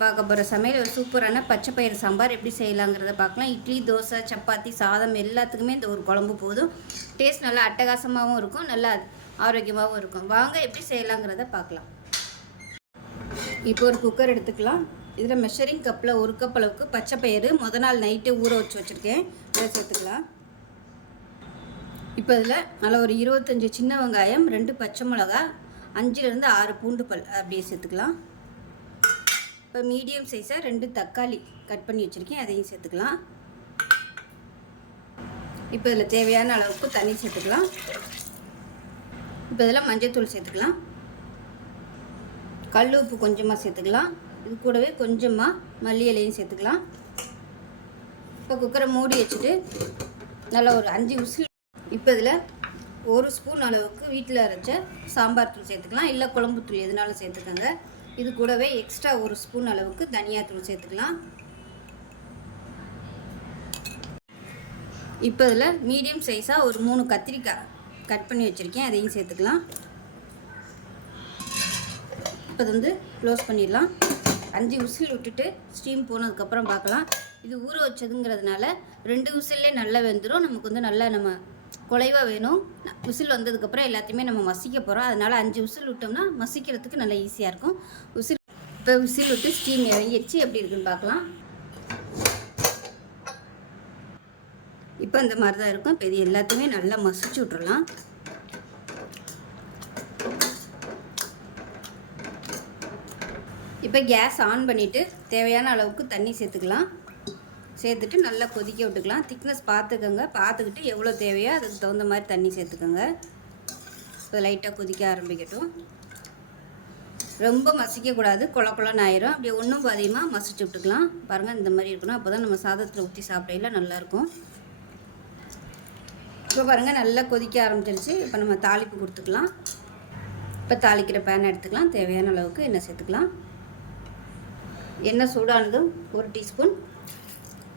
பார்க்க போகிற சமையல் ஒரு சூப்பரான பச்சை பயிறு சாம்பார் எப்படி செய்யலாங்கிறத பார்க்கலாம். இட்லி, தோசை, சப்பாத்தி, சாதம் எல்லாத்துக்குமே இந்த ஒரு குழம்பு போதும். டேஸ்ட் நல்லா அட்டகாசமாகவும் இருக்கும், நல்லா ஆரோக்கியமாகவும் இருக்கும். வாங்க எப்படி செய்யலாங்கிறத பார்க்கலாம். இப்போ ஒரு குக்கர் எடுத்துக்கலாம். இதில் மெஷரிங் கப்பில் 1 கப் அளவுக்கு பச்சை பயிறு நாள் நைட்டு ஊற வச்சுருக்கேன். இதை சேர்த்துக்கலாம். இப்போ இதில் நல்லா ஒரு 25 சின்ன வெங்காயம், 2 பச்சை மிளகா, 5லேருந்து 6 பூண்டு பல் அப்படியே சேர்த்துக்கலாம். இப்போ மீடியம் சைஸாக 2 தக்காளி கட் பண்ணி வச்சுருக்கேன், அதையும் சேர்த்துக்கலாம். இப்போ இதில் தேவையான அளவுக்கு தண்ணி சேர்த்துக்கலாம். இப்போ இதில் மஞ்சள்தூள் சேர்த்துக்கலாம். கல் உப்பு கொஞ்சமாக சேர்த்துக்கலாம். இது கூடவே கொஞ்சமாக மல்லி இலையும் சேர்த்துக்கலாம். இப்போ குக்கரை மூடி வச்சுட்டு நல்லா ஒரு 5 விசில். இப்போ இதில் 1 ஸ்பூன் அளவுக்கு வீட்டில் அரைச்ச சாம்பார் தூள் சேர்த்துக்கலாம், இல்லை குழம்பு தூள் எதுனாலும் சேர்த்துக்கோங்க. இது கூடவே எக்ஸ்ட்ரா 1 ஸ்பூன் அளவுக்கு தனியாத்தூள் சேர்த்துக்கலாம். இப்போ இதில் மீடியம் சைஸாக ஒரு 3 கத்திரிக்காய் கட் பண்ணி வச்சுருக்கேன், அதையும் சேர்த்துக்கலாம். இப்போ இது க்ளோஸ் பண்ணிடலாம். 5 விசில் விட்டுட்டு ஸ்டீம் போனதுக்கப்புறம் பார்க்கலாம். இது ஊற வச்சதுங்கிறதுனால 2 விசில்லே நல்லா வெந்துடும். நமக்கு நல்லா நம்ம குலைவாக வேணும். விசில் வந்ததுக்கப்புறம் எல்லாத்தையுமே நம்ம மசிக்க போகிறோம். அதனால் 5 விசில் விட்டோம்னா மசிக்கிறதுக்கு நல்லா ஈஸியாக இருக்கும். இப்போ விசில் விட்டு ஸ்டீம் இறங்கிடுச்சு. எப்படி இருக்குன்னு பார்க்கலாம். இப்போ இந்த மாதிரி தான் இருக்கும். இப்போ இது எல்லாத்தையுமே நல்லா மசிச்சு விட்றலாம். இப்போ கேஸ் ஆன் பண்ணிவிட்டு தேவையான அளவுக்கு தண்ணி சேர்த்துக்கலாம். சேர்த்துட்டு நல்லா கொதிக்க விட்டுக்கலாம். திக்னஸ் பார்த்துக்கோங்க, பார்த்துக்கிட்டு எவ்வளோ தேவையோ அதுக்கு தகுந்த மாதிரி தண்ணி சேர்த்துக்கோங்க. இப்போ லைட்டாக கொதிக்க ஆரம்பிக்கட்டும். ரொம்ப மசிக்கக்கூடாது, குழக்குழன்னு ஆயிரும். அப்படியே ஒன்றும் அதிகமாக மசிச்சு விட்டுக்கலாம். பாருங்கள், இந்த மாதிரி இருக்கணும். அப்போ தான் நம்ம சாதத்தில் ஊற்றி சாப்பிடையில நல்லாயிருக்கும். இப்போ பாருங்கள், நல்லா கொதிக்க ஆரம்பிச்சிருச்சு. இப்போ நம்ம தாளிப்பு கொடுத்துக்கலாம். இப்போ தாளிக்கிற பேன் எடுத்துக்கலாம். தேவையான அளவுக்கு எண்ணெய் சேர்த்துக்கலாம். எண்ணெய் சூடானதும் 1 டீஸ்பூன்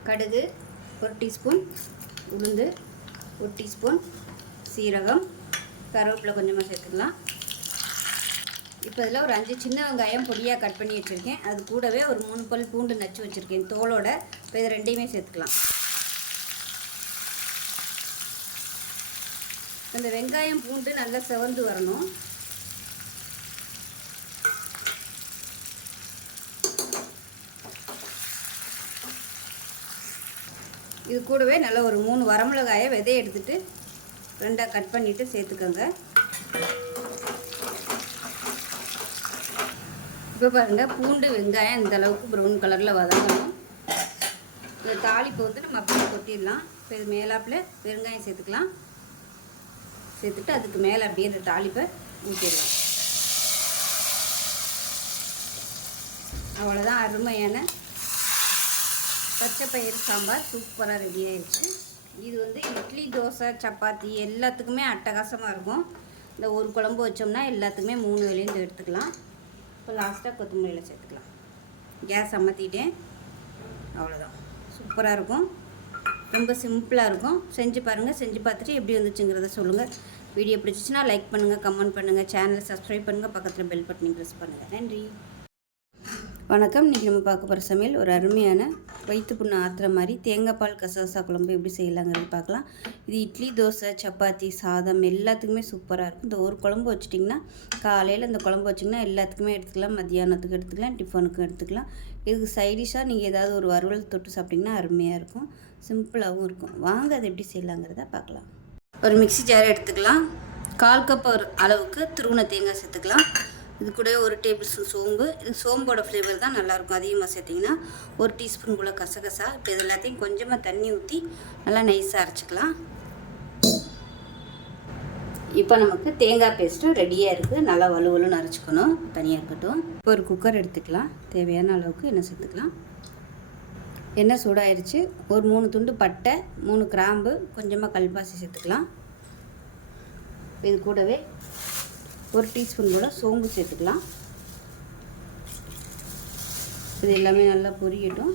கடுகு, 1 டீஸ்பூன் உளுந்து, 1 டீஸ்பூன் சீரகம், கருவேப்பிலை கொஞ்சமாக சேர்த்துக்கலாம். இப்போ இதில் ஒரு 5 சின்ன வெங்காயம் பொடியாக கட் பண்ணி வச்சுருக்கேன். அது கூடவே ஒரு 3 பல் பூண்டு நச்சு வச்சுருக்கேன் தோலோட. இப்போ இது ரெண்டையுமே சேர்த்துக்கலாம். இந்த வெங்காயம் பூண்டு நல்லா செவந்து வரணும். இது கூடவே நல்லா ஒரு 3 வரமிளகாயை விதையை எடுத்துகிட்டு 2ஆக கட் பண்ணிவிட்டு சேர்த்துக்கோங்க. இப்போ பாருங்கள், பூண்டு வெங்காயம் இந்த அளவுக்கு ப்ரௌன் கலரில் வதங்கணும். இந்த தாளிப்பை நம்ம அப்படியே கொட்டிடலாம். இப்போ இது மேலாப்பில் வெங்காயம் சேர்த்துக்கலாம். சேர்த்துட்டு அதுக்கு மேலே அப்படியே இந்த தாளிப்பை ஊற்றிடலாம். அவ்வளோதான், அருமையான பச்சை பயிறு சாம்பார் சூப்பராக ரெடி ஆயிடுச்சு. இது இட்லி, தோசை, சப்பாத்தி எல்லாத்துக்குமே அட்டகாசமாக இருக்கும். இந்த ஒரு குழம்பு வச்சோம்னா எல்லாத்துக்குமே 3 வேளையும் எடுத்துக்கலாம். இப்போ லாஸ்ட்டாக கொத்தமல்லியில் சேர்த்துக்கலாம். கேஸ் அமர்த்திட்டேன். அவ்வளோதான், சூப்பராக இருக்கும். ரொம்ப சிம்பிளாக இருக்கும். செஞ்சு பாருங்கள். செஞ்சு பார்த்துட்டு எப்படி வந்துச்சுங்கிறத சொல்லுங்கள். வீடியோ பிடிச்சிச்சின்னா லைக் பண்ணுங்கள், கமெண்ட் பண்ணுங்கள், சேனலை சப்ஸ்கிரைப் பண்ணுங்கள், பக்கத்தில் பெல் பட்டனையும் ப்ரெஸ் பண்ணுங்கள். நன்றி, வணக்கம். இன்றைக்கி நம்ம பார்க்க போகிற சமையல் ஒரு அருமையான வயிற்று புண்ணு ஆற்றுற மாதிரி தேங்காய் பால் கசகசா குழம்பு எப்படி செய்யலாங்கிறது பார்க்கலாம். இது இட்லி, தோசை, சப்பாத்தி, சாதம் எல்லாத்துக்குமே சூப்பராக இருக்கும். இந்த ஒரு குழம்பு வச்சிட்டிங்கன்னா காலையில் இந்த குழம்பு வச்சிங்கன்னா எல்லாத்துக்குமே எடுத்துக்கலாம். மத்தியானத்துக்கு எடுத்துக்கலாம், டிஃபனுக்கும் எடுத்துக்கலாம். இதுக்கு சைடிஷாக நீங்கள் ஏதாவது ஒரு வறுவல் தொட்டு சாப்பிட்டிங்கன்னா அருமையாக இருக்கும். சிம்பிளாகவும் இருக்கும். வாங்க அதை எப்படி செய்யலாங்கிறத பார்க்கலாம். ஒரு மிக்ஸி ஜார் எடுத்துக்கலாம். 1/4 கப் அளவுக்கு துருவின தேங்காய் சேர்த்துக்கலாம். இது கூட 1 டேபிள் ஸ்பூன் சோம்பு. இது சோம்போட ஃப்ளேவர் தான் நல்லாயிருக்கும். அதிகமாக சேர்த்திங்கன்னா 1 டீஸ்பூன் போல் கசகசா. இப்போ இது எல்லாத்தையும் கொஞ்சமாக தண்ணி ஊற்றி நல்லா நைஸாக அரைச்சிக்கலாம். இப்போ நமக்கு தேங்காய் பேஸ்ட்டும் ரெடியாக இருக்குது. நல்லா வலுவலுன்னு அரைச்சிக்கணும். தனியாக இருக்கட்டும். இப்போ ஒரு குக்கர் எடுத்துக்கலாம். தேவையான அளவுக்கு எண்ணெய் சேர்த்துக்கலாம். எண்ணெய் சூடாயிருச்சு. ஒரு 3 துண்டு பட்டை, 3 கிராம்பு, கொஞ்சமாக கல்பாசி சேர்த்துக்கலாம். இது கூடவே 1 டீஸ்பூன் போல் சோம்பு சேர்த்துக்கலாம். இது எல்லாமே நல்லா பொரியட்டும்.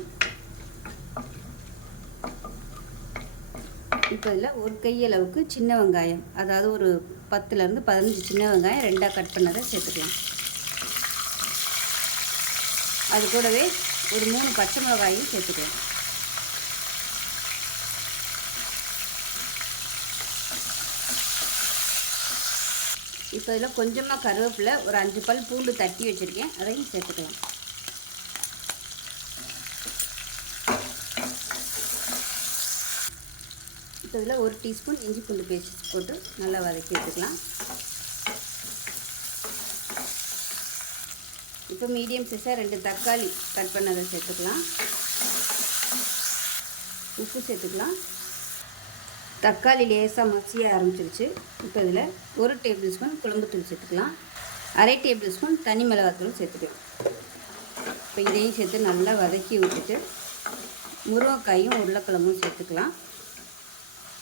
இப்போ இதில் 1 கையளவுக்கு சின்ன வெங்காயம், அதாவது ஒரு 10லேருந்து 15 சின்ன வெங்காயம் 2ஆக கட் பண்ணதை சேர்த்துக்கலாம். அது கூடவே ஒரு 3 பச்சை மிளகாயும் சேர்த்துக்கலாம். இப்போ இதில் கொஞ்சமாக கருவேப்பிலை, ஒரு 5 பல் பூண்டு தட்டி வச்சுருக்கேன், அதையும் சேர்த்துக்கலாம். இப்போ இதில் 1 டீஸ்பூன் இஞ்சி பூண்டு பேஸ்ட் போட்டு நல்லா வதக்கி எடுத்துக்கலாம். இப்போ மீடியம் சைஸாக 2 தக்காளி கட் பண்ணதை சேர்த்துக்கலாம். உப்பு சேர்த்துக்கலாம். தக்காளி லேசாக மசிய ஆரம்பிச்சிருச்சு. இப்போ இதில் 1 டேபிள் ஸ்பூன் குழம்புத்தூள் சேர்த்துக்கலாம். 1/2 டேபிள் ஸ்பூன் தனி மிளகாத்தூள் சேர்த்துக்கலாம். இப்போ இதையும் சேர்த்து நல்லா வதக்கி விட்டுட்டு முருங்கைக்காயும் உருளைக்கிழங்கும் சேர்த்துக்கலாம்.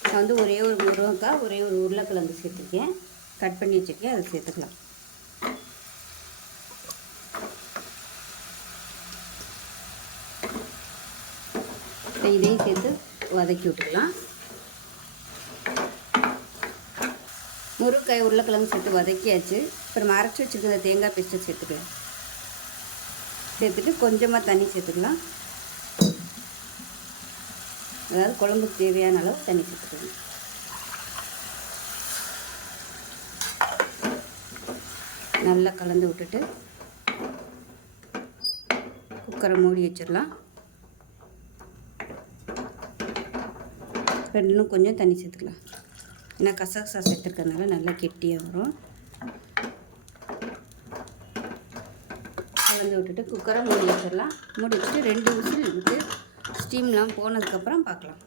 நான் வந்து ஒரே ஒரு முருங்கைக்காய், ஒரே ஒரு உருளைக்கிழங்கு சேர்த்துருக்கேன், கட் பண்ணி வச்சுருக்கேன், அதை சேர்த்துக்கலாம். இப்போ இதையும் சேர்த்து வதக்கி விட்டுக்கலாம். முருங்கைக்காய் உருளைக்கிழங்கு சேர்த்து வதக்கியாச்சு. அப்புறம் அரைச்சி வச்சுருக்கிற தேங்காய் பேஸ்ட்டை சேர்த்துக்கலாம். சேர்த்துட்டு கொஞ்சமாக தண்ணி சேர்த்துக்கலாம். அதாவது குழம்புக்கு தேவையான அளவு தண்ணி சேர்த்துக்கலாம். நல்லா கலந்து விட்டுட்டு குக்கரை மூடி வச்சிடலாம். இன்னும் கொஞ்சம் தண்ணி சேர்த்துக்கலாம். ஏன்னா கசகசா சேர்த்துருக்கறதுனால நல்லா கெட்டியாக வரும். கலந்து விட்டுட்டு குக்கரை மூடி வச்சிடலாம். மூடி வச்சுட்டு 2 விசில் விட்டு ஸ்டீம்லாம் போனதுக்கப்புறம் பார்க்கலாம்.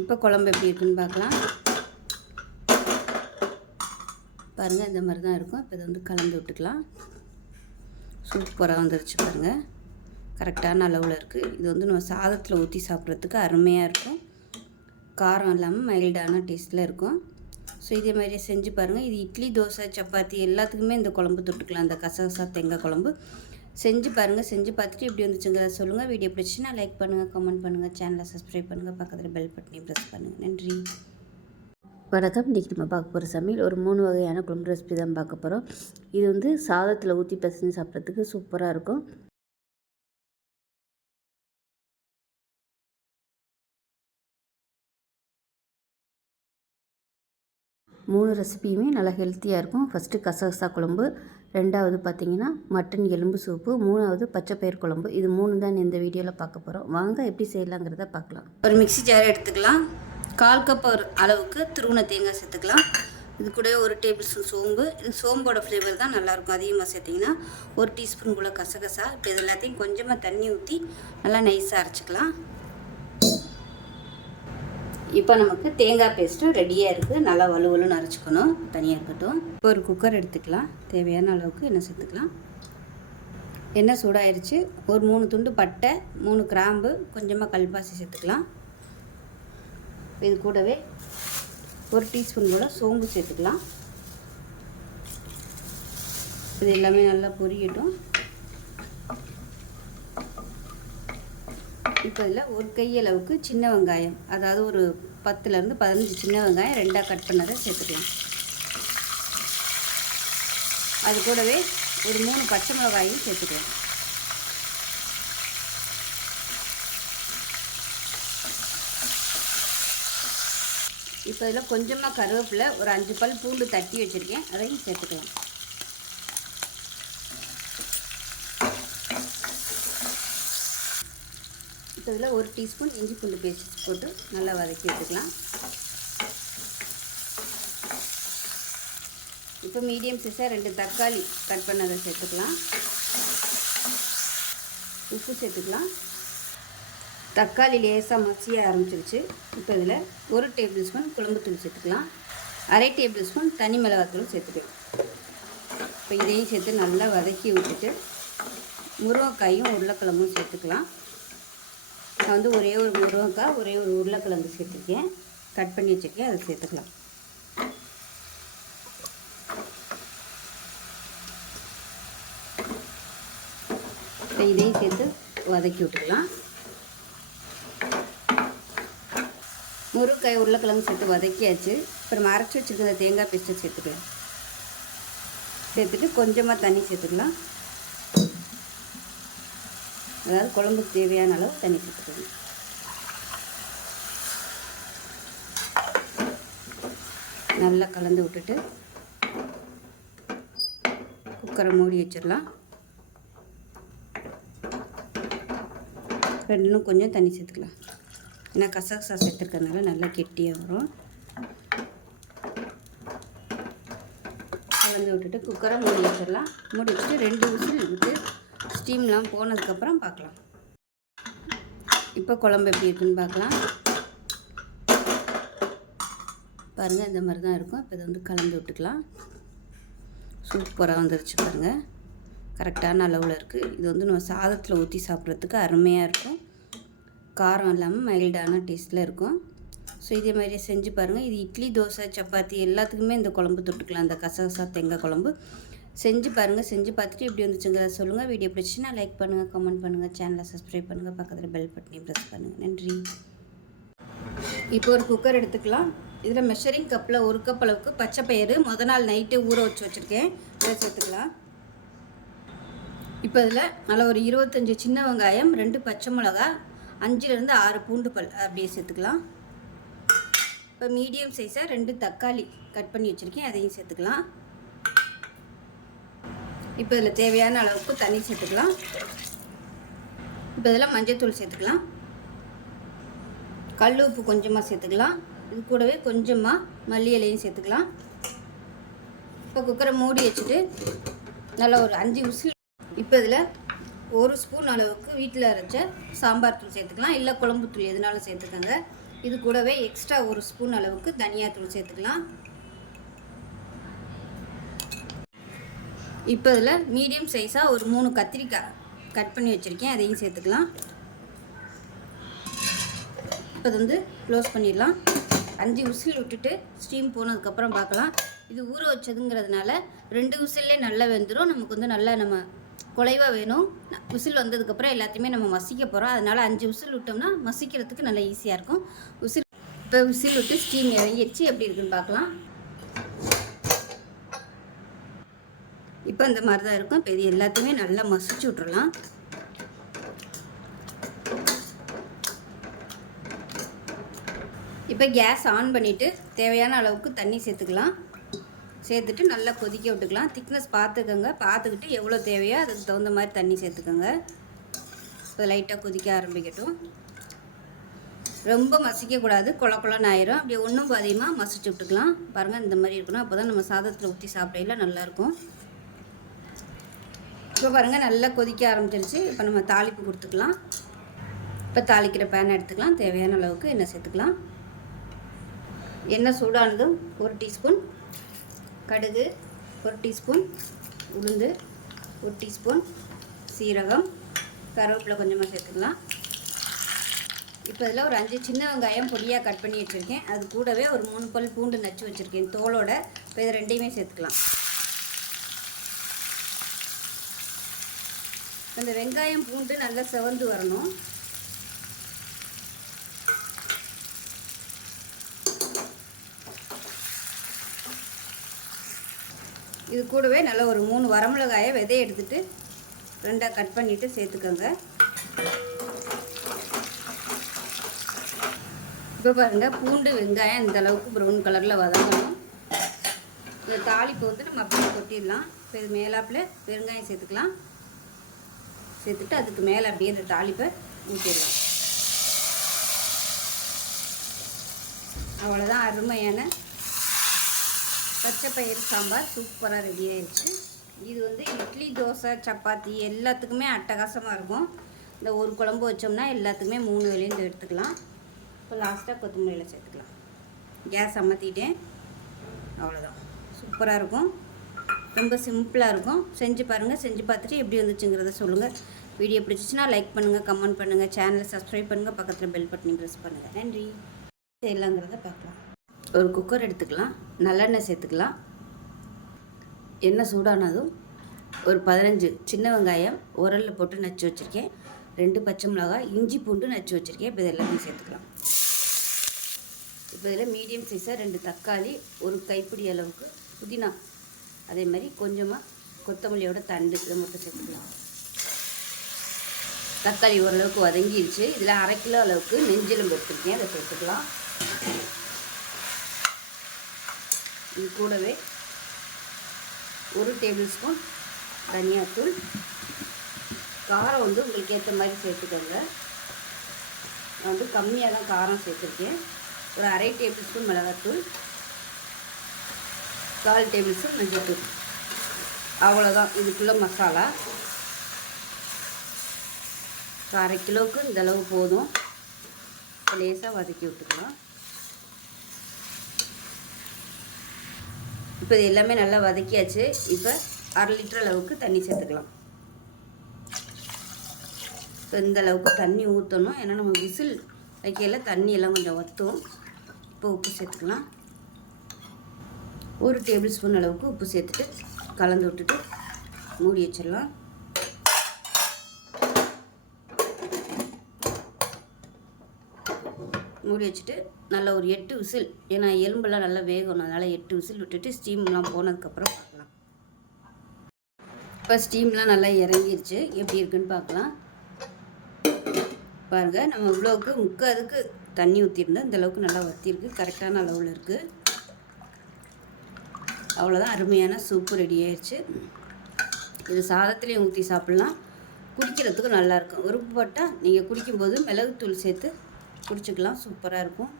இப்போ குழம்பு எப்படி இருக்குன்னு பார்க்கலாம். பாருங்கள், இந்த மாதிரி தான் இருக்கும். இப்போ இதை வந்து கலந்து விட்டுக்கலாம். சூப்பராக வந்துருச்சு பாருங்கள். கரெக்டான அளவில் இருக்குது. இது வந்து நம்ம சாதத்தில் ஊற்றி சாப்பிட்றதுக்கு அருமையாக இருக்கும். காரம் இல்லாமல் மைல்டான டேஸ்ட்டில் இருக்கும். ஸோ இதே மாதிரியே செஞ்சு பாருங்கள். இது இட்லி, தோசை, சப்பாத்தி எல்லாத்துக்குமே இந்த குழம்பு தொட்டுக்கலாம். அந்த கசகசா தேங்காய் குழம்பு செஞ்சு பாருங்கள். செஞ்சு பார்த்துட்டு எப்படி வந்துச்சுங்கிறத சொல்லுங்கள். வீடியோ பிடிச்சின்னா லைக் பண்ணுங்கள், கமெண்ட் பண்ணுங்கள், சேனலை சப்ஸ்கிரைப் பண்ணுங்கள், பக்கத்தில் பெல் பட்டனையும் ப்ரெஸ் பண்ணுங்கள். நன்றி. வணக்கம். இன்றைக்கி நம்ம பார்க்க போகிற சமையல் ஒரு 3 வகையான குழம்பு ரெசிபி தான் பார்க்க போகிறோம். இது வந்து சாதத்தில் ஊற்றி பிசைஞ்சு சாப்பிட்றதுக்கு சூப்பராக இருக்கும். 3 ரெசிபியுமே நல்லா ஹெல்த்தியாக இருக்கும். ஃபஸ்ட்டு கசகசா குழம்பு, 2வது பார்த்திங்கன்னா மட்டன் எலும்பு சூப்பு, 3வது பச்சைப்பயிறு குழம்பு. இது 3 தான் இந்த வீடியோவில் பார்க்க போகிறோம். வாங்க எப்படி செய்யலாங்கிறத பார்க்கலாம். ஒரு மிக்ஸி ஜார் எடுத்துக்கலாம். 1/4 கப் அளவுக்கு துருவின தேங்காய் சேர்த்துக்கலாம். இது கூட 1 டேபிள் ஸ்பூன் சோம்பு. இது சோம்போட ஃப்ளேவர் தான் நல்லாயிருக்கும். அதிகமாக சேர்த்திங்கன்னா 1 டீஸ்பூன் போல் கசகசா. இப்போ இது எல்லாத்தையும் கொஞ்சமாக தண்ணி ஊற்றி நல்லா நைஸாக அரைச்சிக்கலாம். இப்போ நமக்கு தேங்காய் பேஸ்ட்டு ரெடியாக இருக்குது. நல்லா வலுவலுன்னு அரைச்சிக்கணும். தனியாக இருக்கட்டும். இப்போ ஒரு குக்கர் எடுத்துக்கலாம். தேவையான அளவுக்கு எண்ணெய் சேர்த்துக்கலாம். எண்ணெய் சூடாயிருச்சு. ஒரு 3 துண்டு பட்டை, 3 கிராம்பு, கொஞ்சமாக கல்பாசி சேர்த்துக்கலாம். இது கூடவே 1 டீஸ்பூன் போல் சோம்பு சேர்த்துக்கலாம். இது எல்லாமே நல்லா பொரியட்டும். இப்போ இதில் 1 கையளவுக்கு சின்ன வெங்காயம், அதாவது ஒரு 10லேருந்து 15 சின்ன வெங்காயம் 2ஆக கட் பண்ணதை சேர்த்துக்கலாம். அது கூடவே ஒரு 3 பச்சை மிளகாயும் சேர்த்துக்கலாம். இப்போ இதில் கொஞ்சமாக கருவேப்பிலை, ஒரு 5 பல் பூண்டு தட்டி வச்சுருக்கேன், அதையும் சேர்த்துக்கலாம். இப்போ இதில் 1 டீஸ்பூன் இஞ்சி பூண்டு பேஸ்ட் போட்டு நல்லா வதக்கி எடுத்துக்கலாம். இப்போ மீடியம் சைஸாக 2 தக்காளி கட் பண்ணதை சேர்த்துக்கலாம். உப்பு சேர்த்துக்கலாம். தக்காளி லேசாக மசிய ஆரம்பிச்சிருச்சு. இப்போ இதில் 1 டேபிள் ஸ்பூன் குழம்புத்தூள் சேர்த்துக்கலாம். 1/2 டேபிள் ஸ்பூன் தனி மிளகாத்தூள் சேர்த்துக்கலாம். இப்போ இதையும் சேர்த்து நல்லா வதக்கி விட்டுட்டு முருங்கைக்காயும் உருளைக்கிழங்கும் சேர்த்துக்கலாம். நான் வந்து ஒரே ஒரு முருங்கைக்காய், ஒரே ஒரு உருளைக்கிழங்கு சேர்த்துருக்கேன், கட் பண்ணி வச்சுருக்கேன், அதை சேர்த்துக்கலாம். இப்போ இதையும் சேர்த்து வதக்கி விட்டுக்கலாம். முருங்கைக்காய் உருளைக்கிழங்கு சேர்த்து வதக்கியாச்சு. அப்புறம் அரைச்சி வச்சுருக்கிற தேங்காய் பேஸ்ட்டை சேர்த்துக்கலாம். சேர்த்துட்டு கொஞ்சமாக தண்ணி சேர்த்துக்கலாம். அதாவது குழம்புக்கு தேவையான அளவு தண்ணி சேர்த்துக்கணும். நல்லா கலந்து விட்டுட்டு குக்கரை மூடி வச்சிடலாம். ரெண்டும் கொஞ்சம் தண்ணி சேர்த்துக்கலாம். ஏன்னா கசகசா சேர்த்துக்கிறதுனால நல்லா கெட்டியாக வரும். கலந்து விட்டுட்டு குக்கரை மூடி வச்சிடலாம். மூடி வச்சுட்டு 2 விசில் விட்டு ஸ்டீம்லாம் போனதுக்கப்புறம் பார்க்கலாம். இப்போ குழம்பு எப்படி இருக்குன்னு பார்க்கலாம். பாருங்கள், இந்த மாதிரி தான் இருக்கும். இப்போ இதை வந்து கலந்து விட்டுக்கலாம். சூப்பராக வந்துருச்சு பாருங்கள். கரெக்டான அளவில் இருக்குது. இது வந்து நம்ம சாதத்தில் ஊற்றி சாப்பிட்றதுக்கு அருமையாக இருக்கும். காரம் இல்லாமல் மைல்டான டேஸ்ட்டில் இருக்கும். ஸோ இதே மாதிரியே செஞ்சு பாருங்கள். இது இட்லி, தோசை, சப்பாத்தி எல்லாத்துக்குமே இந்த குழம்பு தொட்டுக்கலாம். அந்த கசகசா தேங்காய் குழம்பு செஞ்சு பாருங்கள். செஞ்சு பார்த்துட்டு எப்படி வந்துச்சுங்கிறத சொல்லுங்கள். வீடியோ பிடிச்சின்னா லைக் பண்ணுங்கள், கமெண்ட் பண்ணுங்கள், சேனலை சப்ஸ்கிரைப் பண்ணுங்கள், பக்கத்தில் பெல் பட்டனையும் ப்ரெஸ் பண்ணுங்கள். நன்றி. இப்போ ஒரு குக்கர் எடுத்துக்கலாம். இதில் மெஷரிங் கப்பில் 1 கப் அளவுக்கு பச்சை பயிறு முத நாள் நைட்டே ஊற வச்சுருக்கேன். இதை சேர்த்துக்கலாம். இப்போ இதில் நல்லா ஒரு 25 சின்ன வெங்காயம், 2 பச்சை மிளகா, 5லேருந்து 6 பூண்டு பல் அப்படியே சேர்த்துக்கலாம். இப்போ மீடியம் சைஸாக 2 தக்காளி கட் பண்ணி வச்சுருக்கேன், அதையும் சேர்த்துக்கலாம். இப்போ இதில் தேவையான அளவுக்கு தண்ணி சேர்த்துக்கலாம். இப்போ இதில் மஞ்சள்தூள் சேர்த்துக்கலாம். கல் உப்பு கொஞ்சமாக சேர்த்துக்கலாம். இது கூடவே கொஞ்சமாக மல்லி இலையும் சேர்த்துக்கலாம். இப்போ குக்கரை மூடி வச்சுட்டு நல்லா ஒரு 5 விசில். இப்போ இதில் 1 ஸ்பூன் அளவுக்கு வீட்டில் அரைச்ச சாம்பார் தூள் சேர்த்துக்கலாம். இல்லை குழம்பு தூள் எதுனாலும் சேர்த்துக்கோங்க. இது கூடவே எக்ஸ்ட்ரா 1 ஸ்பூன் அளவுக்கு தனியாத்தூள் சேர்த்துக்கலாம். இப்போ இதில் மீடியம் சைஸாக ஒரு 3 கத்திரிக்காய் கட் பண்ணி வச்சுருக்கேன், அதையும் சேர்த்துக்கலாம். இப்போ இது வந்து க்ளோஸ் பண்ணிடலாம். 5 விசில் விட்டுட்டு ஸ்டீம் போனதுக்கப்புறம் பார்க்கலாம். இது ஊற வச்சதுங்கிறதுனால 2 விசில்லே நல்லா வெந்துடும். நமக்கு வந்து நல்லா நம்ம குலைவாக வேணும். விசில் வந்ததுக்கப்புறம் எல்லாத்தையுமே நம்ம மசிக்க போகிறோம். அதனால் 5 விசில் விட்டோம்னா மசிக்கிறதுக்கு நல்லா ஈஸியாக இருக்கும். இப்போ விசில் விட்டு ஸ்டீம் இறங்கிடுச்சு. எப்படி இருக்குன்னு பார்க்கலாம். இப்போ இந்த மாதிரி தான் இருக்கும். இப்போ இது எல்லாத்தையுமே நல்லா மசிச்சு விட்றலாம். இப்போ கேஸ் ஆன் பண்ணிவிட்டு தேவையான அளவுக்கு தண்ணி சேர்த்துக்கலாம். சேர்த்துட்டு நல்லா கொதிக்க விட்டுக்கலாம். திக்னஸ் பார்த்துக்கோங்க. பார்த்துக்கிட்டு எவ்வளோ தேவையோ அதுக்கு தகுந்த மாதிரி தண்ணி சேர்த்துக்கோங்க. இப்போ லைட்டாக கொதிக்க ஆரம்பிக்கட்டும். ரொம்ப மசிக்கக்கூடாது, குழன்னு ஆயிரும். அப்படியே ஒன்றும் பாதியமாக மசிச்சு விட்டுக்கலாம். பாருங்கள், இந்த மாதிரி இருக்கணும். அப்போ தான் நம்ம சாதத்தில் ஊற்றி சாப்பிடையில நல்லாயிருக்கும். இப்போ பாருங்கள், நல்லா கொதிக்க ஆரம்பிச்சிருச்சு. இப்போ நம்ம தாளிப்பு கொடுத்துக்கலாம். இப்போ தாளிக்கிற பேனை எடுத்துக்கலாம். தேவையான அளவுக்கு எண்ணெய் சேர்த்துக்கலாம். எண்ணெய் சூடானதும் 1 டீஸ்பூன் கடுகு, 1 டீஸ்பூன் உளுந்து, 1 டீஸ்பூன் சீரகம், கருவேப்பிலை கொஞ்சமாக சேர்த்துக்கலாம். இப்போ இதில் ஒரு 5 சின்ன வெங்காயம் பொடியாக கட் பண்ணி வச்சுருக்கேன். அது கூடவே ஒரு 3 பல் பூண்டு நச்சு வச்சுருக்கேன் தோலோட. இப்போ இதை 2யுமே சேர்த்துக்கலாம். இந்த வெங்காயம் பூண்டு நல்லா செவந்து வரணும். இது கூடவே நல்ல ஒரு 3 வரமிளகாயை விதையை எடுத்துகிட்டு 2ஆக கட் பண்ணிவிட்டு சேர்த்துக்கோங்க. இப்போ பாருங்கள், பூண்டு வெங்காயம் இந்த அளவுக்கு ப்ரௌன் கலரில் வதங்கணும். இந்த தாளிப்பு வந்து நம்ம அப்படியே கொட்டிடலாம். இப்போ இது மேலாப்பில் வெங்காயம் சேர்த்துக்கலாம். சேர்த்துட்டு அதுக்கு மேலே அப்படியே இந்த தாளிப்பை ஊற்றிடலாம். அவ்வளோதான், அருமையான பச்சை பயிறு சாம்பார் சூப்பராக ரெடி ஆயிடுச்சு. இது வந்து இட்லி, தோசை, சப்பாத்தி எல்லாத்துக்குமே அட்டகாசமாக இருக்கும். இந்த ஒரு குழம்பு வச்சோம்னா எல்லாத்துக்குமே 3 வேளையும் எடுத்துக்கலாம். இப்போ லாஸ்ட்டாக கொத்தமல்லியில் சேர்த்துக்கலாம். கேஸ் அமர்த்திட்டேன். அவ்வளோதான், சூப்பராக இருக்கும். ரொம்ப சிம்பிளாக இருக்கும். செஞ்சு பாருங்கள். செஞ்சு பார்த்துட்டு எப்படி வந்துச்சுங்கிறத சொல்லுங்கள். வீடியோ பிடிச்சிச்சின்னா லைக் பண்ணுங்கள், கமெண்ட் பண்ணுங்கள், சேனலை சப்ஸ்கிரைப் பண்ணுங்கள், பக்கத்தில் பெல் பட்டனையும் ப்ரெஸ் பண்ணுங்கள். நன்றி. செய்யலாங்கிறத பார்க்கலாம். ஒரு குக்கர் எடுத்துக்கலாம். நல்லெண்ணெய் சேர்த்துக்கலாம். எண்ணெய் சூடானதும் ஒரு 15 சின்ன வெங்காயம் உரலில் போட்டு நச்சு வச்சுருக்கேன், 2 பச்சை மிளகாய், இஞ்சி பூண்டு நச்சு வச்சுருக்கேன். இப்போ இதெல்லாத்தையும் சேர்த்துக்கலாம். இப்போ இதில் மீடியம் சைஸாக 2 தக்காளி, ஒரு கைப்பிடி அளவுக்கு புதினா, அதே மாதிரி கொஞ்சமாக கொத்தமல்லியோட தண்டு, இதை மட்டும் சேர்த்துக்கலாம். தக்காளி ஓரளவுக்கு வதங்கிடுச்சு. இதில் 1/2 கிலோ அளவுக்கு நெஞ்செலும்பு எடுத்துருக்கேன், அதை சேர்த்துக்கலாம். இது கூடவே 1 டேபிள் ஸ்பூன் தனியாத்தூள். காரம் வந்து உங்களுக்கு ஏற்ற மாதிரி சேர்த்துக்கோங்க. நான் வந்து கம்மியாக தான் காரம் சேர்த்துருக்கேன். ஒரு 1/2 டேபிள் ஸ்பூன் மிளகாத்தூள், 1/4 டேபிள் ஸ்பூன் மஞ்சள்தூள். அவ்வளோதான் இதுக்குள்ளே மசாலா. 1/2 கிலோவுக்கு இந்த அளவு போதும். லேசாக வதக்கி விட்டுக்கலாம். இப்போ இது எல்லாமே நல்லா வதக்கியாச்சு. இப்போ 1/2 லிட்டர் அளவுக்கு தண்ணி சேர்த்துக்கலாம். இப்போ இந்த அளவுக்கு தண்ணி ஊற்றணும், ஏன்னா நம்ம விசில் வைக்கையில் தண்ணி எல்லாம் கொஞ்சம் வற்றும். இப்போ உப்பு சேர்த்துக்கலாம். 1 டேபிள் ஸ்பூன் அளவுக்கு உப்பு சேர்த்துட்டு கலந்து விட்டுட்டு மூடி வச்சிடலாம். மூடி வச்சுட்டு நல்லா ஒரு 8 விசில், ஏன்னா எலும்பெல்லாம் நல்லா வேகணும், அதனால் 8 விசில் விட்டுட்டு ஸ்டீம்லாம் போனதுக்கப்புறம் பார்க்கலாம். இப்போ ஸ்டீம்லாம் நல்லா இறங்கிருச்சு. எப்படி இருக்குன்னு பார்க்கலாம். பாருங்கள், நம்ம இவ்வளோவுக்கு முக்காதுக்கு தண்ணி ஊற்றிருந்தோம். இந்தளவுக்கு நல்லா வற்றிருக்கு, கரெக்டான அளவில் இருக்குது. அவ்வளோதான், அருமையான சூப்பு ரெடி ஆயிடுச்சு. இது சாதத்துலேயும் ஊற்றி சாப்பிட்லாம், குடிக்கிறதுக்கு நல்லாயிருக்கும். விருப்பப்பட்டால் நீங்கள் குடிக்கும்போது மிளகுத்தூள் சேர்த்து குடிச்சிக்கலாம், சூப்பராக இருக்கும்.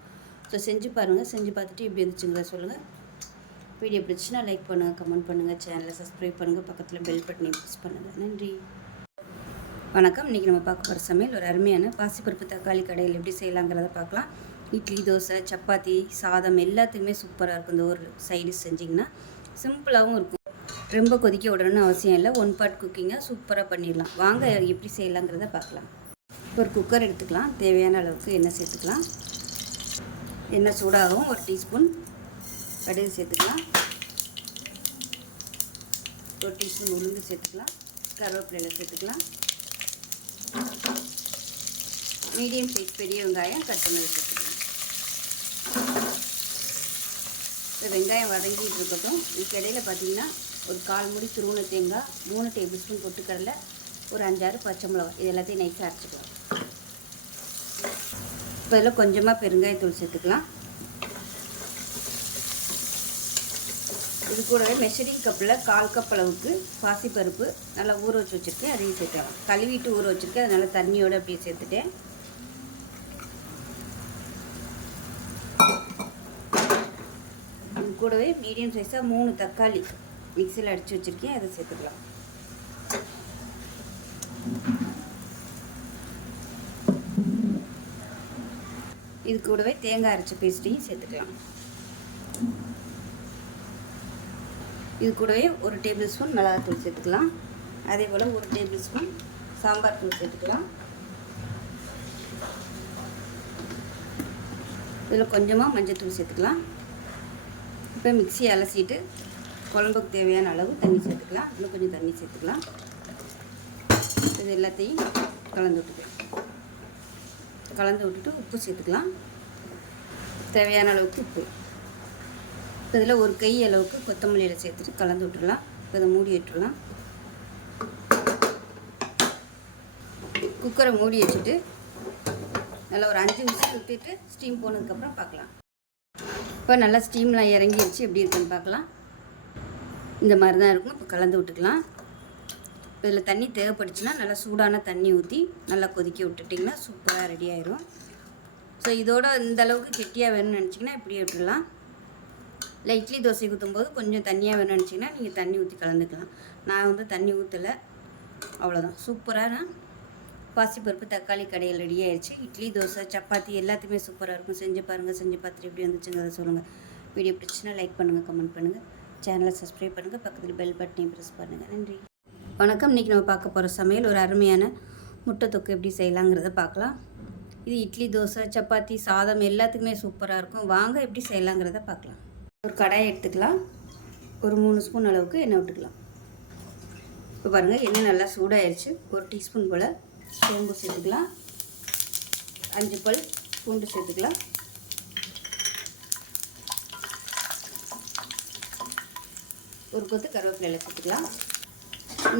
ஸோ செஞ்சு பாருங்கள். செஞ்சு பார்த்துட்டு எப்படி இருந்துச்சுங்களா சொல்லுங்கள். வீடியோ பிடிச்சின்னா லைக் பண்ணுங்கள், கமெண்ட் பண்ணுங்கள், சேனலை சப்ஸ்கிரைப் பண்ணுங்கள், பக்கத்தில் பெல் பட்டனை ப்ரெஸ் பண்ணுங்கள். நன்றி, வணக்கம். இன்றைக்கி நம்ம பார்க்க போகிற சமையல் ஒரு அருமையான பாசிப்பருப்பு தக்காளி கடையில் எப்படி செய்யலாங்கிறத பார்க்கலாம். இட்லி, தோசை, சப்பாத்தி, சாதம் எல்லாத்துக்குமே சூப்பராக இருக்கும். இந்த ஒரு சைடு செஞ்சிங்கன்னா சிம்பிளாகவும் இருக்கும். ரொம்ப கொதிக்க விடணும்னு அவசியம் இல்லை. 1 பார்ட் குக்கிங்காக சூப்பராக பண்ணிடலாம். வாங்க எப்படி செய்யலாங்கிறத பார்க்கலாம். ஒரு குக்கர் எடுத்துக்கலாம். தேவையான அளவுக்கு எண்ணெய் சேர்த்துக்கலாம். எண்ணெய் சூடாகவும் 1 டீஸ்பூன் கடுகு சேர்த்துக்கலாம். 1 டீஸ்பூன் உளுந்து சேர்த்துக்கலாம். கருவேப்பிலை சேர்த்துக்கலாம். மீடியம் சைஸ் பெரிய வெங்காயம் கட் பண்ணி சேர்த்துக்கலாம். இந்த வெங்காயம் வதங்கிட்டு இருக்கட்டும். இதுக்கு இடையில பார்த்தீங்கன்னா ஒரு 1/4 மூடி துருவன தேங்காய், 3 டேபிள் ஸ்பூன் பொட்டுக்கடலை, ஒரு 5-6 பச்சை மிளகா, இது எல்லாத்தையும் நைஸாக அரைச்சிக்கலாம். இப்போ இதில் கொஞ்சமாக பெருங்காயத்தூள் சேர்த்துக்கலாம். இது கூடவே மெஷரிங் கப்பில் 1/4 கப் அளவுக்கு பாசிப்பருப்பு நல்லா ஊற வச்சு வச்சுருக்கேன், அதையும் சேர்த்துக்கலாம். கழுவிட்டு ஊற வச்சுருக்கேன், அதனால் தண்ணியோடு அப்படியே சேர்த்துட்டேன். இது கூடவே மீடியம் சைஸாக 3 தக்காளி மிக்சியில் அடித்து வச்சுருக்கேன், அதை சேர்த்துக்கலாம். இது கூடவே தேங்காய் அரைச்ச பேஸ்ட்டையும் சேர்த்துக்கலாம். இது கூடவே 1 டேபிள் ஸ்பூன் மிளகாத்தூள் சேர்த்துக்கலாம். அதே போல் 1 டேபிள் ஸ்பூன் சாம்பார் தூள் சேர்த்துக்கலாம். இதில் கொஞ்சமாக மஞ்சள்தூள் சேர்த்துக்கலாம். இப்போ மிக்ஸி அலசிட்டு குழம்புக்கு தேவையான அளவு தண்ணி சேர்த்துக்கலாம். இன்னும் கொஞ்சம் தண்ணி சேர்த்துக்கலாம். இது எல்லாத்தையும் கலந்து விட்டுக்கலாம். கலந்து விட்டுட்டு உப்பு சேர்த்துக்கலாம். தேவையான அளவுக்கு உப்பு. இப்போ இதில் ஒரு கை அளவுக்கு கொத்தமல்லியில் சேர்த்துட்டு கலந்து விட்டுடலாம். இப்போ இதை மூடி விட்டுடலாம். குக்கரை மூடி வச்சுட்டு நல்லா ஒரு 5 விசில் விட்டுட்டு ஸ்டீம் போனதுக்கப்புறம் பார்க்கலாம். இப்போ நல்லா ஸ்டீம்லாம் இறங்கிடுச்சு. எப்படி இருக்குன்னு பார்க்கலாம். இந்த மாதிரி தான் இருக்கும். இப்போ கலந்து விட்டுக்கலாம். இப்போ இதில் தண்ணி தேவைப்படுச்சுன்னா நல்லா சூடான தண்ணி ஊற்றி நல்லா கொதிக்க விட்டுட்டிங்கன்னா சூப்பராக ரெடி ஆயிரும். ஸோ இதோட இந்த அளவுக்கு கெட்டியாக வேணும்னு நினச்சிங்கன்னா இப்படியே விட்டுடலாம். இல்லை இட்லி தோசை ஊற்றும்போது கொஞ்சம் தண்ணியாக வேணும்னு நினச்சிங்கன்னா நீங்கள் தண்ணி ஊற்றி கலந்துக்கலாம். நான் வந்து தண்ணி ஊற்றலை, அவ்வளோதான். சூப்பரான பாசிப்பருப்பு தக்காளி கடையில் ரெடி ஆயிடுச்சு. இட்லி, தோசை, சப்பாத்தி எல்லாத்தையுமே சூப்பராக இருக்கும். செஞ்சு பாருங்கள். செஞ்சு பார்த்துட்டு எப்படி வந்துச்சுங்கிறத சொல்லுங்கள். வீடியோ பிடிச்சின்னா லைக் பண்ணுங்கள், கமெண்ட் பண்ணுங்கள், சேனலை சப்ஸ்கிரைப் பண்ணுங்கள், பக்கத்தில் பெல் பட்டனையும் ப்ரெஸ் பண்ணுங்கள். நன்றி, வணக்கம். இன்றைக்கி நம்ம பார்க்க போகிற சமையல் ஒரு அருமையான முட்டை தொக்கு எப்படி செய்யலாங்கிறத பார்க்கலாம். இது இட்லி, தோசை, சப்பாத்தி, சாதம் எல்லாத்துக்குமே சூப்பராக இருக்கும். வாங்க எப்படி செய்யலாங்கிறத பார்க்கலாம். ஒரு கடாயை எடுத்துக்கலாம். ஒரு 3 ஸ்பூன் அளவுக்கு எண்ணெய் விட்டுக்கலாம். இப்போ பாருங்கள், எண்ணெய் நல்லா சூடாகிடுச்சு. 1 டீஸ்பூன் போல் சோம்பு சேர்த்துக்கலாம். 5 பல் பூண்டு சேர்த்துக்கலாம். ஒரு கொத்து கருவேப்பிலை சேர்த்துக்கலாம்.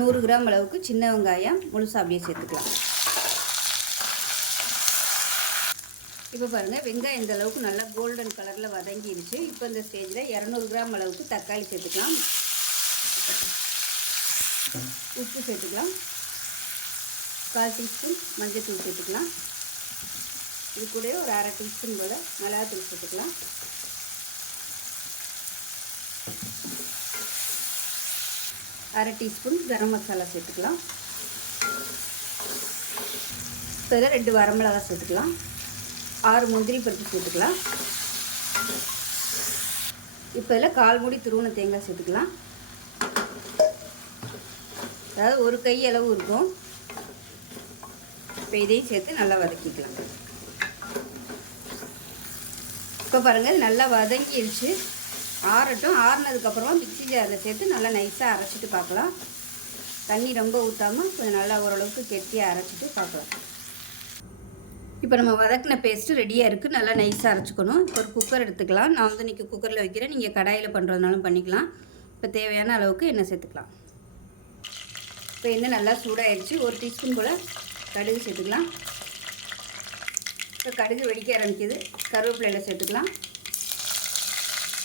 100 கிராம் அளவுக்கு சின்ன வெங்காயம் முழுசாக அப்படியே சேர்த்துக்கலாம். இப்போ பாருங்கள் வெங்காயம் இந்த அளவுக்கு நல்லா கோல்டன் கலரில் வதங்கிடுச்சு. இப்போ இந்த ஸ்டேஜில் 200 கிராம் அளவுக்கு தக்காளி சேர்த்துக்கலாம். உப்பு சேர்த்துக்கலாம். 1/4 டீஸ்பூன் மஞ்சள்தூள் சேர்த்துக்கலாம். இது கூட ஒரு 1/2 டீஸ்பூன் போல் மிளகாத்தூள் சேர்த்துக்கலாம். அரை டீஸ்பூன் கரம் மசாலா சேர்த்துக்கலாம். இப்போ இதில் 2 வரமிளகா சேர்த்துக்கலாம். 6 முந்திரி பருப்பு சேர்த்துக்கலாம். இப்போ இதில் 1/4 மூடி துருவன தேங்காய் சேர்த்துக்கலாம். அதாவது ஒரு கை அளவு இருக்கும். இப்போ இதையும் சேர்த்து நல்லா வதக்கிக்கலாம். இப்போ பாருங்கள் நல்லா வதங்கிடுச்சு. ஆறட்டும். ஆறுனதுக்கப்புறமா மிக்ஸி ஜாரில் சேர்த்து நல்லா நைஸாக அரைச்சிட்டு பார்க்கலாம். தண்ணி ரொம்ப ஊற்றாமல் கொஞ்சம் நல்லா ஓரளவுக்கு கெட்டியாக அரைச்சிட்டு பார்க்கலாம். இப்போ நம்ம வதக்கின பேஸ்ட்டு ரெடியாக இருக்குது. நல்லா நைஸாக அரைச்சிக்கணும். இப்போ ஒரு குக்கர் எடுத்துக்கலாம். நான் வந்து இன்றைக்கி குக்கரில் வைக்கிறேன். நீங்கள் கடாயில் பண்ணுறதுனாலும் பண்ணிக்கலாம். இப்போ தேவையான அளவுக்கு எண்ணெய் சேர்த்துக்கலாம். இப்போ எண்ணெய் நல்லா சூடாகிடுச்சு. 1 டீஸ்பூன் போல் கடுகு சேர்த்துக்கலாம். இப்போ கடுகு வெடிக்க ஆரம்பிக்குது. கருவேப்பிலையில் சேர்த்துக்கலாம்.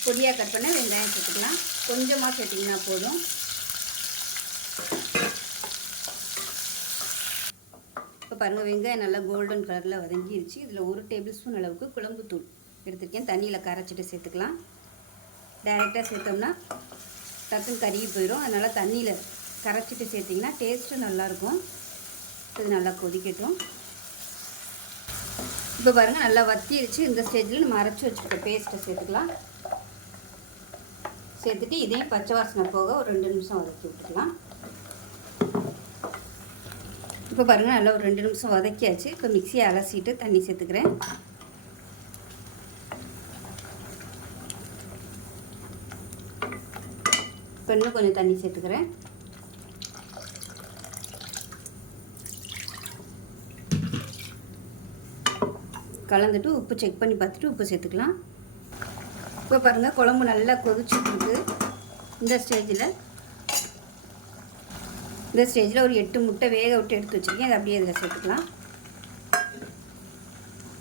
பொடியாக கட் பண்ண வெங்காயம் சேர்த்துக்கலாம். கொஞ்சமாக சேர்த்திங்கன்னா போதும். இப்போ பாருங்கள் வெங்காயம் நல்லா கோல்டன் கலரில் வதங்கிடுச்சு. இதில் 1 டேபிள் ஸ்பூன் அளவுக்கு குழம்பு தூள் எடுத்துருக்கேன். தண்ணியில் கரைச்சிட்டு சேர்த்துக்கலாம். டைரெக்டாக சேர்த்தோம்னா டக்குன்னு கருகி போயிடும். அதனால் தண்ணியில் கரைச்சிட்டு சேர்த்திங்கன்னா டேஸ்ட்டு நல்லாயிருக்கும். இது நல்லா கொதிக்கட்டும். இப்போ பாருங்கள் நல்லா வத்திடுச்சு. இந்த ஸ்டேஜில் நம்ம அரைச்சி வச்சுருக்க பேஸ்ட்டை சேர்த்துக்கலாம். சேர்த்துட்டு இதையும் பச்சை வாசனை போக ஒரு 2 நிமிஷம் வதக்கி விட்டுக்கலாம். இப்போ பாருங்கள் நல்லா ஒரு 2 நிமிஷம் வதக்கியாச்சு. இப்போ மிக்ஸியை அலசிட்டு தண்ணி சேர்த்துக்கிறேன். இப்போ இன்னும் கொஞ்சம் தண்ணி சேர்த்துக்கிறேன். கலந்துட்டு உப்பு செக் பண்ணி பார்த்துட்டு உப்பு சேர்த்துக்கலாம். இப்போ பாருங்கள் குழம்பு நல்லா கொதிச்சுட்டு இந்த ஸ்டேஜில் ஒரு 8 முட்டை வேக விட்டு எடுத்து வச்சுருக்கேன். அதை அப்படியே இதில் சேர்த்துக்கலாம்.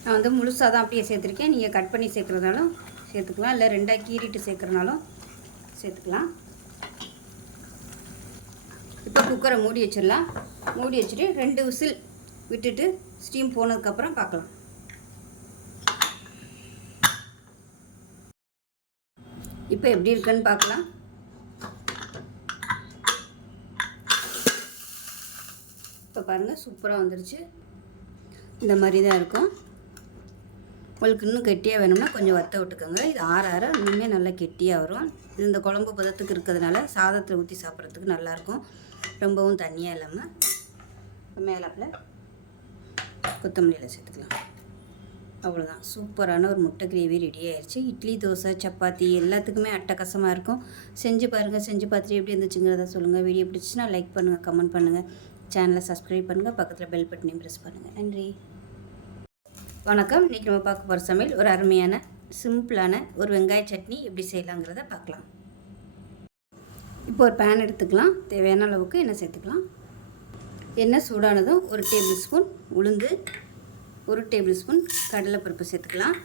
நான் வந்து முழுசாக தான் அப்படியே சேர்த்துருக்கேன். நீங்கள் கட் பண்ணி சேர்க்குறதுனாலும் சேர்த்துக்கலாம். இல்லை 2ஆக கீறிட்டு சேர்க்குறனாலும் சேர்த்துக்கலாம். இப்போ குக்கரை மூடி வச்சிடலாம். மூடி வச்சுட்டு 2 விசில் விட்டுட்டு ஸ்டீம் போனதுக்கப்புறம் பார்க்கலாம். இப்போ எப்படி இருக்குன்னு பார்க்கலாம். இப்போ பாருங்கள் சூப்பராக வந்துருச்சு. இந்த மாதிரி தான் இருக்கும். உங்களுக்கு இன்னும் கெட்டியாக வேணும்னா கொஞ்சம் வத்த விட்டுக்கோங்க. இது ஆற ஆற இன்னுமே நல்லா கெட்டியாக வரும். இது இந்த குழம்பு பதத்துக்கு இருக்கிறதுனால சாதத்தில் ஊற்றி சாப்பிட்றதுக்கு நல்லாயிருக்கும். ரொம்பவும் தண்ணியாக இல்லாமல். மேலாப்பில் கொத்தமல்லியில் சேர்த்துக்கலாம். அவ்வளோதான். சூப்பரான ஒரு முட்டை கிரேவி ரெடி ஆயிடுச்சு. இட்லி, தோசை, சப்பாத்தி எல்லாத்துக்குமே அட்டகாசமாக இருக்கும். செஞ்சு பாருங்கள். செஞ்சு பார்த்துட்டு எப்படி இருந்துச்சுங்கிறத சொல்லுங்கள். வீடியோ பிடிச்சின்னா லைக் பண்ணுங்கள், கமெண்ட் பண்ணுங்கள், சேனலை சப்ஸ்கிரைப் பண்ணுங்கள், பக்கத்தில் பெல் பட்டனையும் ப்ரெஸ் பண்ணுங்கள். நன்றி, வணக்கம். இன்றைக்கி நம்ம பார்க்க போகிற சமையல் ஒரு அருமையான சிம்பிளான ஒரு வெங்காய சட்னி எப்படி செய்யலாங்கிறத பார்க்கலாம். இப்போ ஒரு பேன் எடுத்துக்கலாம். தேவையான அளவுக்கு எண்ணெய் சேர்த்துக்கலாம். எண்ணெய் சூடானதும் 1 டேபிள் ஸ்பூன் உளுந்து, 1 டேபிள் ஸ்பூன் கடலைப்பருப்பு சேர்த்துக்கலாம்.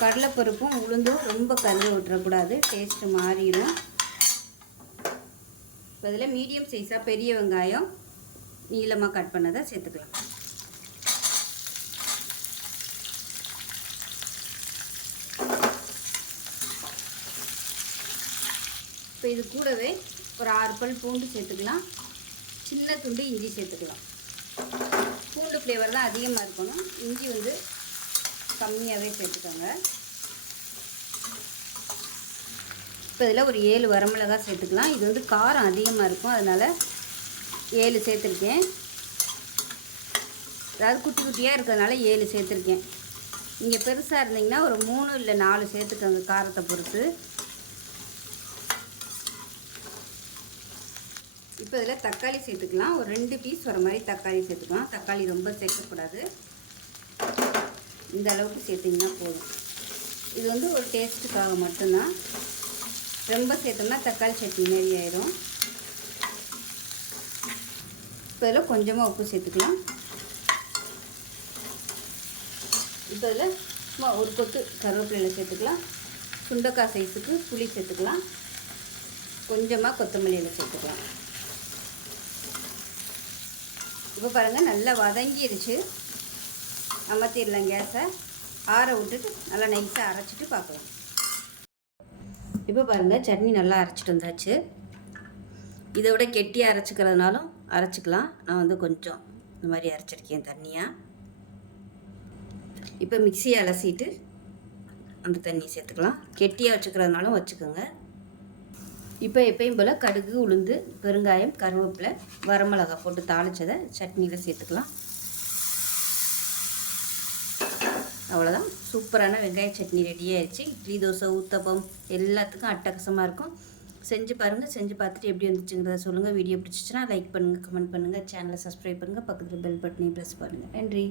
கடலைப்பருப்பும் உளுந்தும் ரொம்ப கருக விட்டுறக்கூடாது, டேஸ்ட்டு மாறிடும். இப்போ இதில் மீடியம் சைஸாக பெரிய வெங்காயம் நீளமாக கட் பண்ணதை சேர்த்துக்கலாம். இப்போ இது கூடவே ஒரு 6 பல் பூண்டு சேர்த்துக்கலாம். சின்ன துண்டு இஞ்சி சேர்த்துக்கலாம். பூண்டு ஃப்ளேவர் தான் அதிகமாக இருக்கணும். இஞ்சி வந்து கம்மியாகவே சேர்த்துக்கோங்க. இப்போ இதில் ஒரு 7 வரமிளகாய் சேர்த்துக்கலாம். இது வந்து காரம் அதிகமாக இருக்கும், அதனால் 7 சேர்த்துருக்கேன். அதாவது குட்டி குட்டியாக இருக்கிறதுனால 7 சேர்த்துருக்கேன். நீங்கள் பெருசாக இருந்தீங்கன்னா ஒரு 3 இல்லை 4 சேர்த்துக்கோங்க, காரத்தை பொறுத்து. இப்போ இதில் தக்காளி சேர்த்துக்கலாம். ஒரு 2 பீஸ் வர மாதிரி தக்காளி சேர்த்துக்கலாம். தக்காளி ரொம்ப சேர்க்கக்கூடாது. இந்த அளவுக்கு சேர்த்திங்கன்னா போதும். இது வந்து ஒரு டேஸ்ட்டுக்காக மட்டும்தான். ரொம்ப சேர்த்தோம்னா தக்காளி சட்னி மாரி ஆயிடும். இப்போ இதில் கொஞ்சமாக உப்பு சேர்த்துக்கலாம். இப்போ இதில் சும்மா ஒரு கொத்து கருவேப்பிலையில் சேர்த்துக்கலாம். சுண்டைக்காய் சைஸுக்கு புளி சேர்த்துக்கலாம். கொஞ்சமாக கொத்தமல்லியில் சேர்த்துக்கலாம். இப்போ பாருங்கள் நல்லா வதங்கிருச்சு. அமர்த்திடலாம் கேஸை. ஆற விட்டுட்டு நல்லா நைஸாக அரைச்சிட்டு பார்க்கலாம். இப்போ பாருங்கள் சட்னி நல்லா அரைச்சிட்டு வந்தாச்சு. இதை விட கெட்டியாக அரைச்சிக்கிறதுனாலும் அரைச்சிக்கலாம். நான் வந்து கொஞ்சம் இந்த மாதிரி அரைச்சிருக்கேன் தண்ணியாக. இப்போ மிக்சியை அலசிட்டு அந்த தண்ணி சேர்த்துக்கலாம். கெட்டியாக வச்சுக்கிறதுனாலும் வச்சுக்கோங்க. இப்போ எப்பயும் போல் கடுகு, உளுந்து, பெருங்காயம், கருவேப்பிலை, வரமிளகாய் போட்டு தாளித்ததை சட்னியில் சேர்த்துக்கலாம். அவ்வளோதான், சூப்பரான வெங்காய சட்னி ரெடி ஆயிடுச்சு. இட்லி, தோசை, ஊத்தப்பம் எல்லாத்துக்கும் அட்டகாசமாக இருக்கும். செஞ்சு பாருங்கள். செஞ்சு பார்த்துட்டு எப்படி வந்துச்சுங்கிறத சொல்லுங்கள். வீடியோ பிடிச்சிச்சுன்னா லைக் பண்ணுங்கள், கமெண்ட் பண்ணுங்கள், சேனலை சப்ஸ்கிரைப் பண்ணுங்கள், பக்கத்தில் பெல் பட்டனையும் ப்ரெஸ் பண்ணுங்கள். நன்றி.